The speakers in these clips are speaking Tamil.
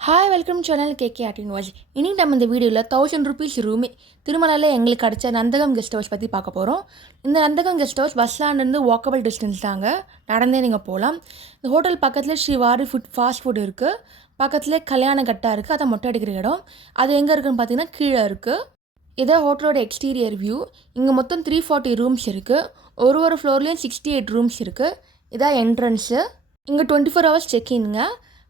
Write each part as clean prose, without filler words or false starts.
Hi welcome channel கேகேஆர்டின்வாஜ். இன்னைக்கு நம்ம இந்த வீடியோவில் 1000 rupees ரூமே திருமலாவில் எங்களுக்கு கிடச்ச நந்தகம் கெஸ்ட் ஹவுஸ் பற்றி பார்க்க போகிறோம். இந்த நந்தகம் கெஸ்ட் ஹவுஸ் பஸ் ஸ்டாண்ட்லேருந்து வாக்கபிள் டிஸ்டன்ஸ் தாங்க, நடந்தே நீங்கள் போகலாம். இந்த ஹோட்டல் பக்கத்தில் ஸ்ரீவாரி ஃபாஸ்ட் ஃபுட் இருக்குது. பக்கத்தில் கல்யாண கட்டா இருக்குது, அதை மொட்டை அடிக்கிற இடம். அது எங்கே இருக்குதுன்னு பார்த்தீங்கன்னா கீழே இருக்குது. இதான் ஹோட்டலோட எக்ஸ்டீரியர் வியூ. இங்கே மொத்தம் 340 ரூம்ஸ் இருக்குது. ஒரு ஃப்ளோர்லேயும் 68 ரூம்ஸ் இருக்குது. இதான் என்ட்ரன்ஸு. இங்கே 24 hours செக்இன்ங்க.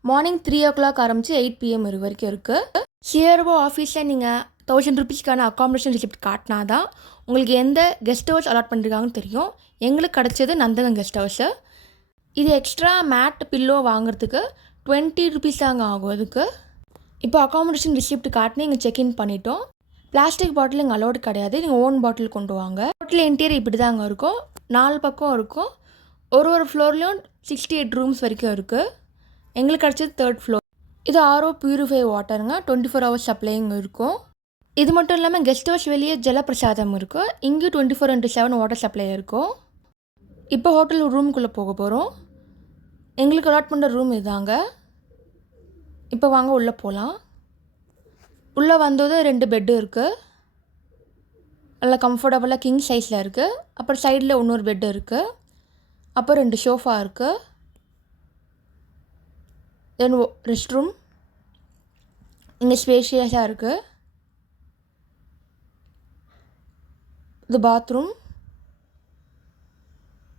மார்னிங் 3 o'clock ஆரம்பித்து 8 PM வரைக்கும் இருக்குது. சிஆர்ஓ ஆஃபீஸில் நீங்கள் 1000 rupeesக்கான அக்காமடேஷன் ரிசிப்ட் காட்டினா தான் உங்களுக்கு எந்த கெஸ்ட் ஹவுஸ் அலாட் பண்ணிருக்காங்கன்னு தெரியும். எங்களுக்கு கிடச்சது நந்தகம் கெஸ்ட் ஹவுஸு. இது எக்ஸ்ட்ரா மேட் பில்லோ வாங்குறதுக்கு 20 rupees தாங்க ஆகும். அதுக்கு இப்போ அக்காமடேஷன் ரிசிப்ட் காட்டினு இங்கே செக்இன் பண்ணிட்டோம். பிளாஸ்டிக் பாட்டில் இங்கே அலோடு கிடையாது, நீங்கள் ஓன் பாட்டில் கொண்டு வாங்க. ஹோட்டல் இன்டீரியர் இப்படி தாங்க இருக்கும். 4 பக்கம் இருக்கும். ஒரு ஃப்ளோர்லேயும் 68 ரூம்ஸ் வரைக்கும் இருக்குது. எங்களுக்கு கிடச்சது 3rd floor. இது ஆரோ பியூரிஃபை வாட்டருங்க. 24 hours சப்ளைங்க இருக்கும். இது மட்டும் இல்லாமல் கெஸ்ட் ஹவுஸ் வெளியே ஜலப்பிரசாதம் இருக்குது. இங்கே 24/7 வாட்டர் சப்ளை இருக்கும். இப்போ ஹோட்டல் ரூமுக்குள்ளே போக போகிறோம். எங்களுக்கு அலாட் பண்ணுற ரூம் இதாங்க. இப்போ வாங்க உள்ளே போகலாம். உள்ளே வந்தது 2 பெட்டு இருக்குது. நல்லா கம்ஃபர்டபுளாக கிங் சைஸில் இருக்குது. அப்புறம் சைடில் இன்னொரு பெட்டு இருக்குது. அப்புறம் 2 சோஃபா இருக்குது. தென் ரெஸ்ட் ரூம் இங்கே ஸ்பேஷியஸாக இருக்குது. இது பாத்ரூம்.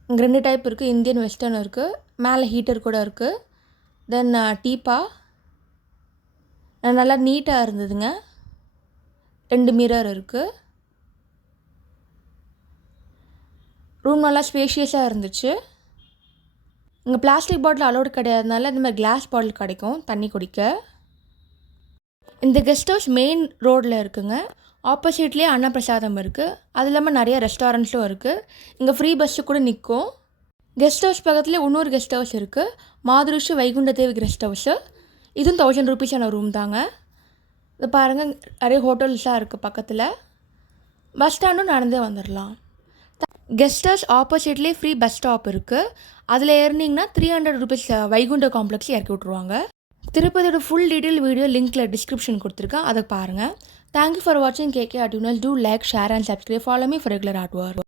இங்கே 2 டைப் இருக்குது, இந்தியன் வெஸ்டர்ன் இருக்குது. மேலே ஹீட்டர் கூட இருக்குது. தென் டீப்பா நல்லா நீட்டாக இருந்ததுங்க. 2 மிரர் இருக்குது. ரூம் நல்லா ஸ்பேஷியஸாக இருந்துச்சு. இங்கே பிளாஸ்டிக் பாட்டில் அலோடு கிடையாதுனால இந்த மாதிரி கிளாஸ் பாட்டில் கிடைக்கும் தண்ணி குடிக்க. இந்த கெஸ்ட் ஹவுஸ் மெயின் ரோடில் இருக்குங்க. ஆப்போசிட்லேயே அன்னப்பிரசாதம் இருக்குது. அது இல்லாமல் நிறைய ரெஸ்டாரண்ட்ஸும் இருக்குது. இங்கே ஃப்ரீ பஸ்ஸு கூட நிற்கும். கெஸ்ட் ஹவுஸ் பக்கத்துலேயே இன்னொரு கெஸ்ட் ஹவுஸ் இருக்குது, மாதுருஷு வைகுண்டதேவி கெஸ்ட் ஹவுஸு. இதுவும் 1000 rupees ரூம் தாங்க. இது பாருங்கள், நிறைய ஹோட்டல்ஸாக இருக்குது பக்கத்தில். பஸ் ஸ்டாண்டும் நடந்தே வந்துடலாம். கெஸ்ட் ஹவுஸ் ஆப்போசிட்லேயே ஃப்ரீ பஸ் ஸ்டாப் இருக்குது. அதில் ஏறினீங்கன்னா 300 rupees வைகுண்ட காம்ப்ளெக்ஸ் இறக்கி விட்ருவாங்க. திருப்பதியோட ஃபுல் டீட்டெயில் வீடியோ லிங்க்கில் டிஸ்கிரிப்ஷன் கொடுத்துருக்கேன், அதை பாருங்கள். தேங்க்யூ ஃபார் வாட்சிங் கேகேஆர்டின்வாஜ். Do like, share and subscribe. Follow me for regular art work.